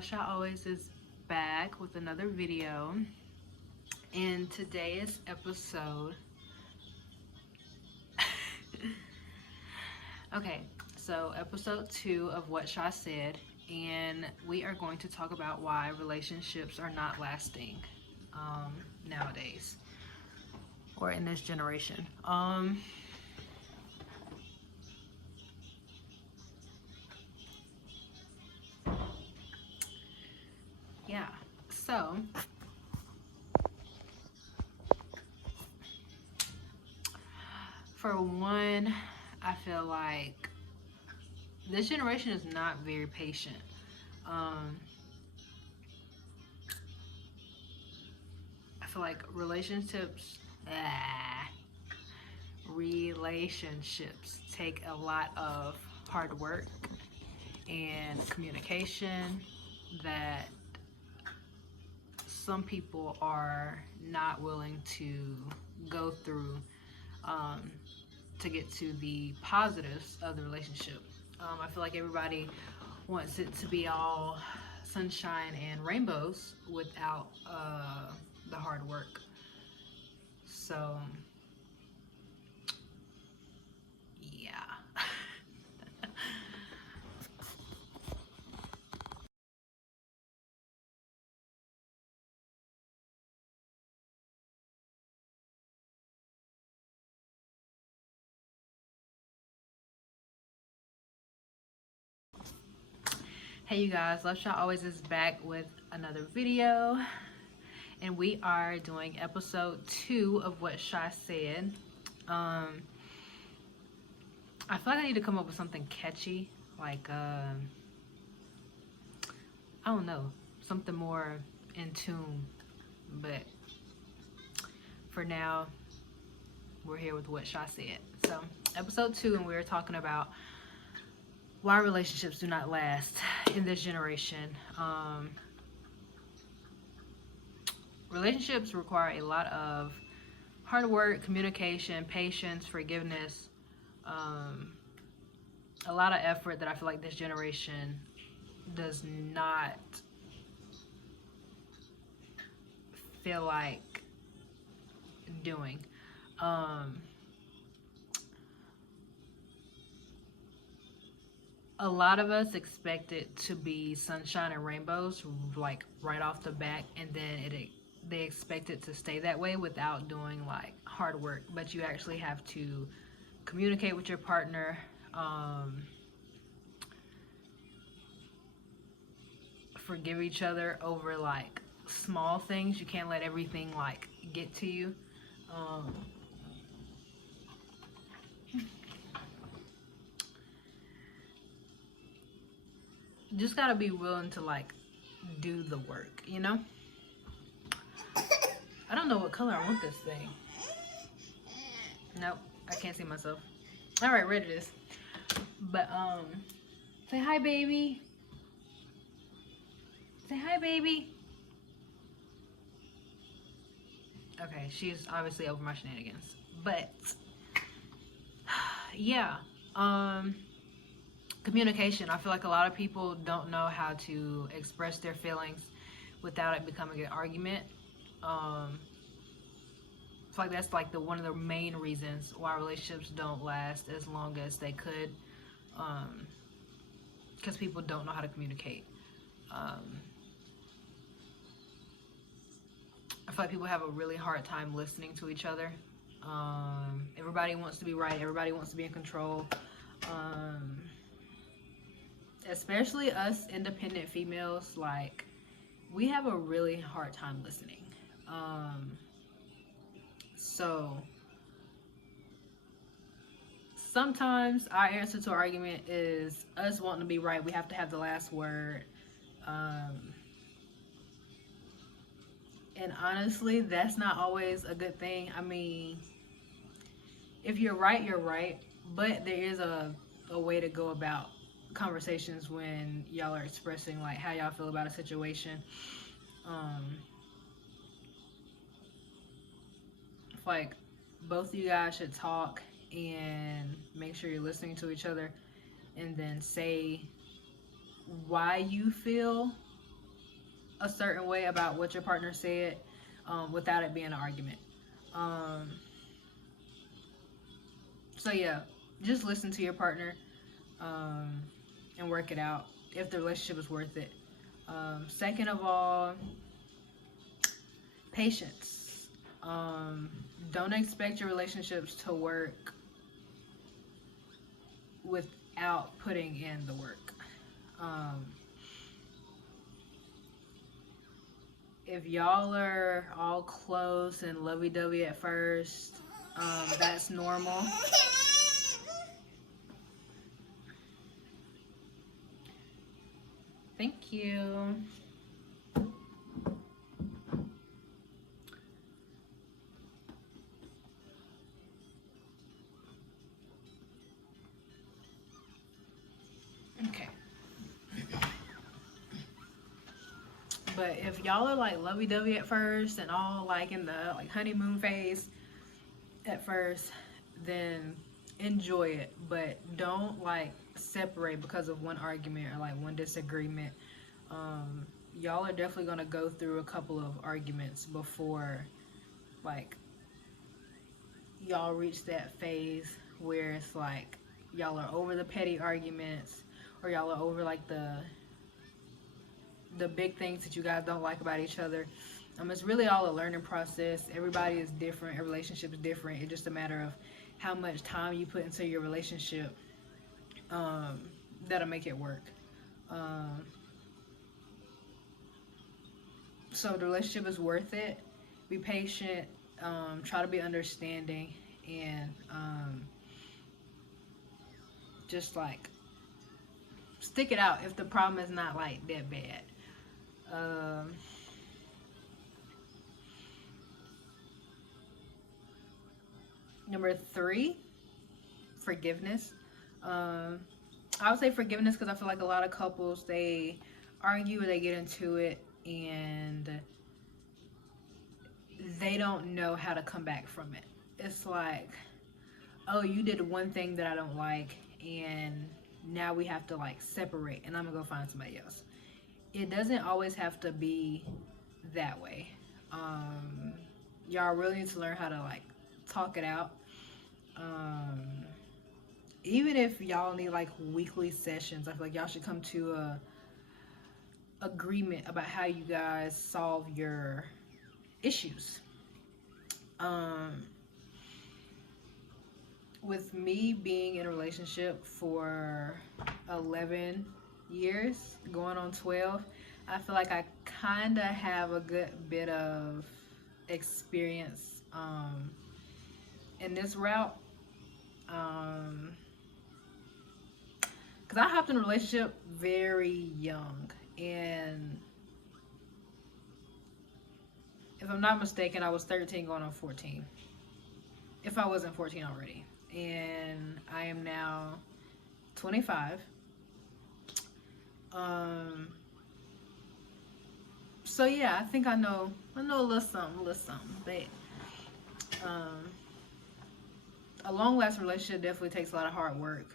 Love Shot Always is back with another video, and today's episode okay, so episode 2 of What Sha Said, and we are going to talk about why relationships are not lasting nowadays or in this generation. Yeah, so for one, I feel like this generation is not very patient. I feel like relationships take a lot of hard work and communication that some people are not willing to go through to get to the positives of the relationship. I feel like everybody wants it to be all sunshine and rainbows without the hard work. So, yeah. Hey you guys, Love Shot Always is back with another video, and we are doing episode 2 of What Sha Said. I feel like I need to come up with something catchy, like I don't know, something more in tune, but for now we're here with What Sha Said. So episode 2, and we're talking about why relationships do not last in this generation. Relationships require a lot of hard work, communication, patience, forgiveness, a lot of effort that I feel like this generation does not feel like doing. A lot of us expect it to be sunshine and rainbows, like right off the bat, and then they expect it to stay that way without doing like hard work. But you actually have to communicate with your partner, forgive each other over like small things. You can't let everything like get to you. Just gotta be willing to like do the work, you know? I don't know what color I want this thing. Nope, I can't see myself. All right, red it is. But say hi, baby. Say hi, baby. Okay, she's obviously over my shenanigans. But yeah, communication. I feel like a lot of people don't know how to express their feelings without it becoming an argument. I feel like that's like one of the main reasons why relationships don't last as long as they could, because people don't know how to communicate. I feel like people have a really hard time listening to each other. Everybody wants to be right. Everybody wants to be in control. Especially us independent females, like, we have a really hard time listening. So sometimes our answer to an argument is us wanting to be right. We have to have the last word. And honestly, that's not always a good thing. I mean, if you're right, you're right. But there is a way to go about conversations when y'all are expressing like how y'all feel about a situation. Like, both of you guys should talk and make sure you're listening to each other, and then say why you feel a certain way about what your partner said, without it being an argument. Um, so yeah, just listen to your partner, um, and work it out if the relationship is worth it. Second of all, patience. Um, don't expect your relationships to work without putting in the work. Um, if y'all are all close and lovey-dovey at first, that's normal. Thank you. Okay. But if y'all are like lovey-dovey at first and all like in the like honeymoon phase at first, then enjoy it. But don't like separate because of one argument or like one disagreement. Um, y'all are definitely gonna go through a couple of arguments before like y'all reach that phase where it's like y'all are over the petty arguments, or y'all are over like the big things that you guys don't like about each other. It's really all a learning process. Everybody is different. Every relationship is different. It's just a matter of how much time you put into your relationship, um, that'll make it work. Um, so the relationship is worth it. Be patient. Try to be understanding, and just like stick it out if the problem is not like that bad. Um, Number 3, forgiveness. Um, I would say forgiveness because I feel like a lot of couples, they argue or they get into it and they don't know how to come back from it. It's like, oh, you did one thing that I don't like, and now we have to like separate, and I'm gonna go find somebody else. It doesn't always have to be that way. Um, y'all really need to learn how to like talk it out. Um, Even if y'all need like weekly sessions, I feel like y'all should come to a agreement about how you guys solve your issues. Um, with me being in a relationship for 11 years, going on 12, I feel like I kind of have a good bit of experience, in this route. Um, because I hopped in a relationship very young, and if I'm not mistaken, I was 13 going on 14. If I wasn't 14 already. And I am now 25. Um, so yeah, I think I know a little something. But um, a long lasting relationship definitely takes a lot of hard work.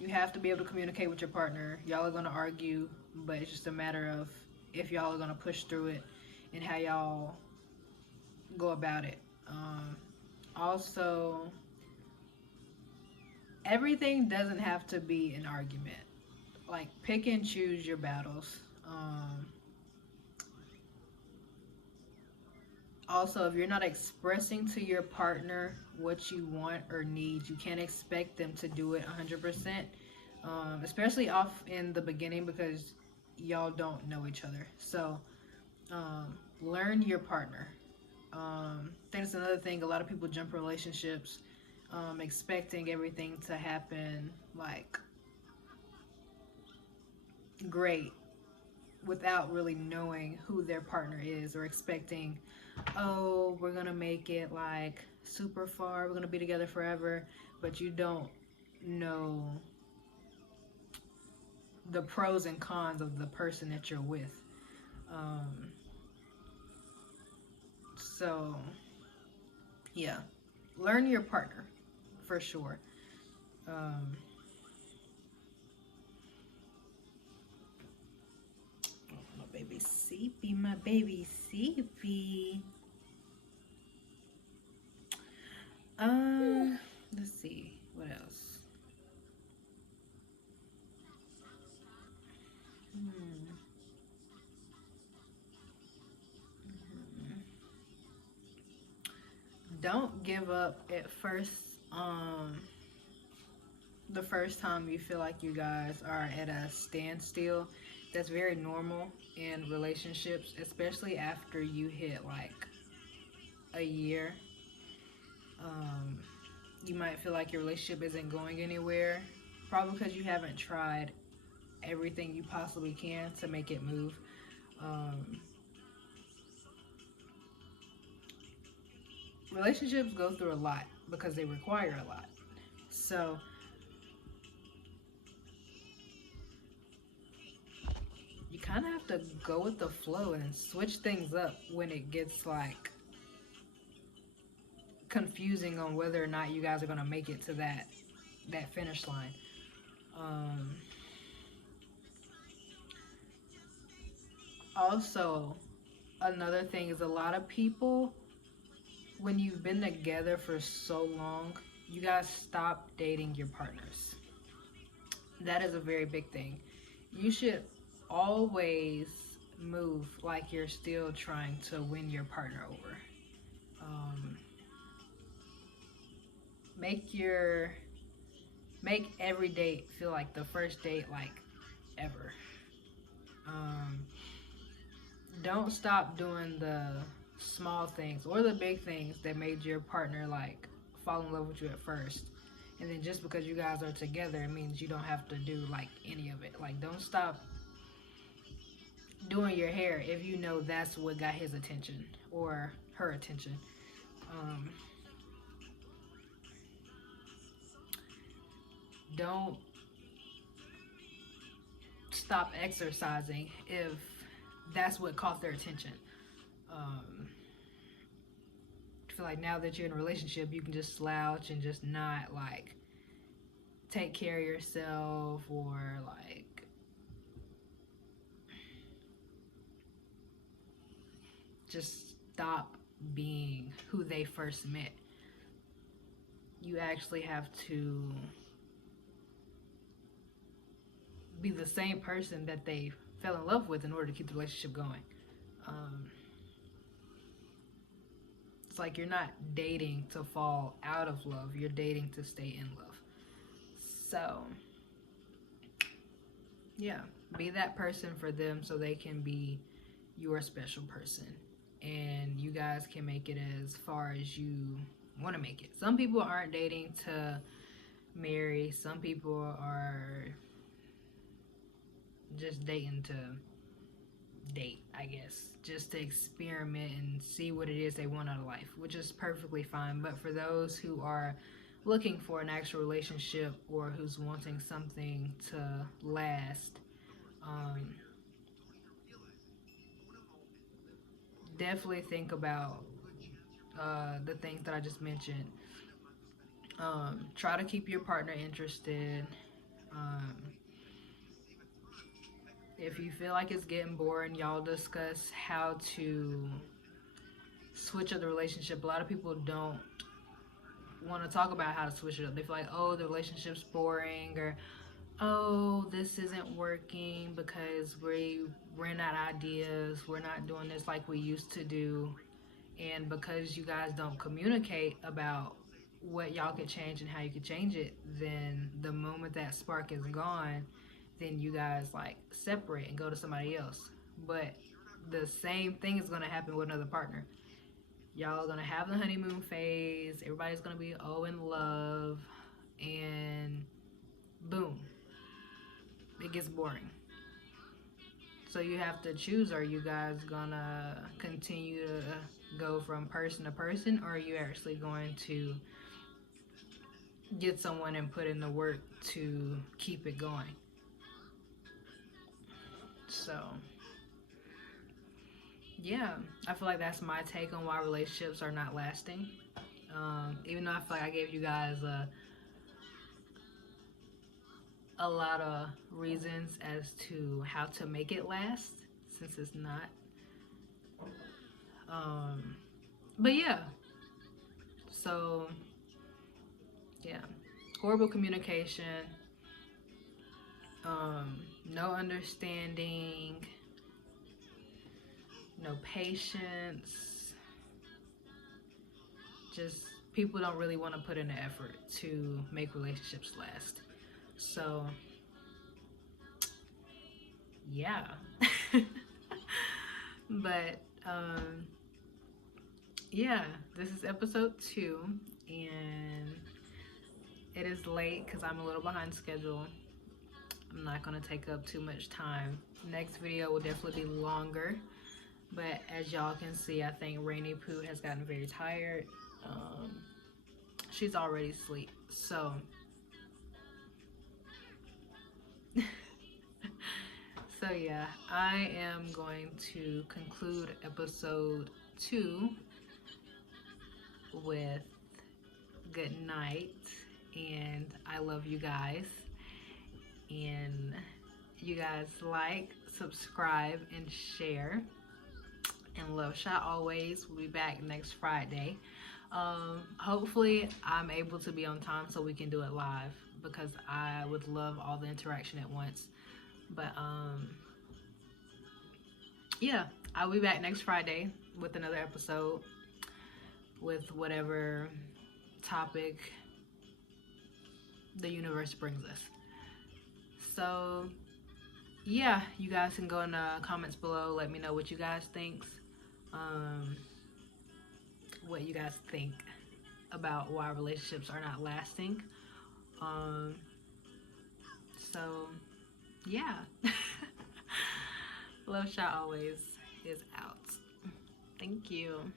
You have to be able to communicate with your partner. Y'all are gonna argue, but it's just a matter of if y'all are gonna push through it and how y'all go about it. Also, everything doesn't have to be an argument. Like, pick and choose your battles. Also, if you're not expressing to your partner what you want or need, you can't expect them to do it 100%, especially off in the beginning because y'all don't know each other. So, learn your partner. I think it's another thing. A lot of people jump in relationships, expecting everything to happen like great without really knowing who their partner is, or expecting, oh, we're gonna make it like super far, we're gonna be together forever, but you don't know the pros and cons of the person that you're with. Um, so yeah, learn your partner for sure. Um, CP, my baby CP. Let's see what else. Hmm. Don't give up at first. Um, the first time you feel like you guys are at a standstill, that's very normal in relationships, especially after you hit like a year. Um, you might feel like your relationship isn't going anywhere, probably because you haven't tried everything you possibly can to make it move. Um, Relationships go through a lot because they require a lot. So you kind of have to go with the flow and switch things up when it gets like confusing on whether or not you guys are gonna make it to that finish line. Um, Also, another thing is a lot of people, when you've been together for so long, you guys stop dating your partners. That is a very big thing. You should always move like you're still trying to win your partner over. Um, make your make every date feel like the first date, like ever. Um, don't stop doing the small things or the big things that made your partner like fall in love with you at first. And then just because you guys are together, it means you don't have to do like any of it. Like, don't stop doing your hair if you know that's what got his attention or her attention. Um, don't stop exercising if that's what caught their attention. Um, I feel like now that you're in a relationship, you can just slouch and just not like take care of yourself or like just stop being who they first met. You actually have to be the same person that they fell in love with in order to keep the relationship going. Um, it's like you're not dating to fall out of love, you're dating to stay in love. So, yeah, be that person for them so they can be your special person. And you guys can make it as far as you want to make it. Some people aren't dating to marry, some people are just dating to date, I guess, just to experiment and see what it is they want out of life, which is perfectly fine. But for those who are looking for an actual relationship or who's wanting something to last, um, definitely think about the things that I just mentioned. Try to keep your partner interested. Um, if you feel like it's getting boring, y'all discuss how to switch up the relationship. A lot of people don't want to talk about how to switch it up. They feel like, oh, the relationship's boring, or oh, this isn't working because we ran out of ideas. We're not doing this like we used to do. And because you guys don't communicate about what y'all could change and how you could change it, then the moment that spark is gone, then you guys like separate and go to somebody else. But the same thing is going to happen with another partner. Y'all are going to have the honeymoon phase. Everybody's going to be in love, and boom, it gets boring. So you have to choose, are you guys gonna continue to go from person to person, or are you actually going to get someone and put in the work to keep it going? So yeah, I feel like that's my take on why relationships are not lasting. Even though I feel like I gave you guys a lot of reasons as to how to make it last, since it's not But yeah, so yeah, horrible communication, no understanding, no patience. Just people don't really want to put in the effort to make relationships last. So yeah. But yeah, this is episode 2, and it is late because I'm a little behind schedule. I'm not going to take up too much time. Next video will definitely be longer, but as y'all can see, I think Rainy Poo has gotten very tired. She's already asleep, so so yeah, I am going to conclude episode 2 with good night, and I love you guys. And you guys like, subscribe, and share. And love shot always. We'll be back next Friday. Hopefully I'm able to be on time so we can do it live, because I would love all the interaction at once. But yeah, I'll be back next Friday with another episode with whatever topic the universe brings us. So yeah, you guys can go in the comments below, let me know what you guys think, what you guys think about why relationships are not lasting. So yeah. Love shot always is out. Thank you.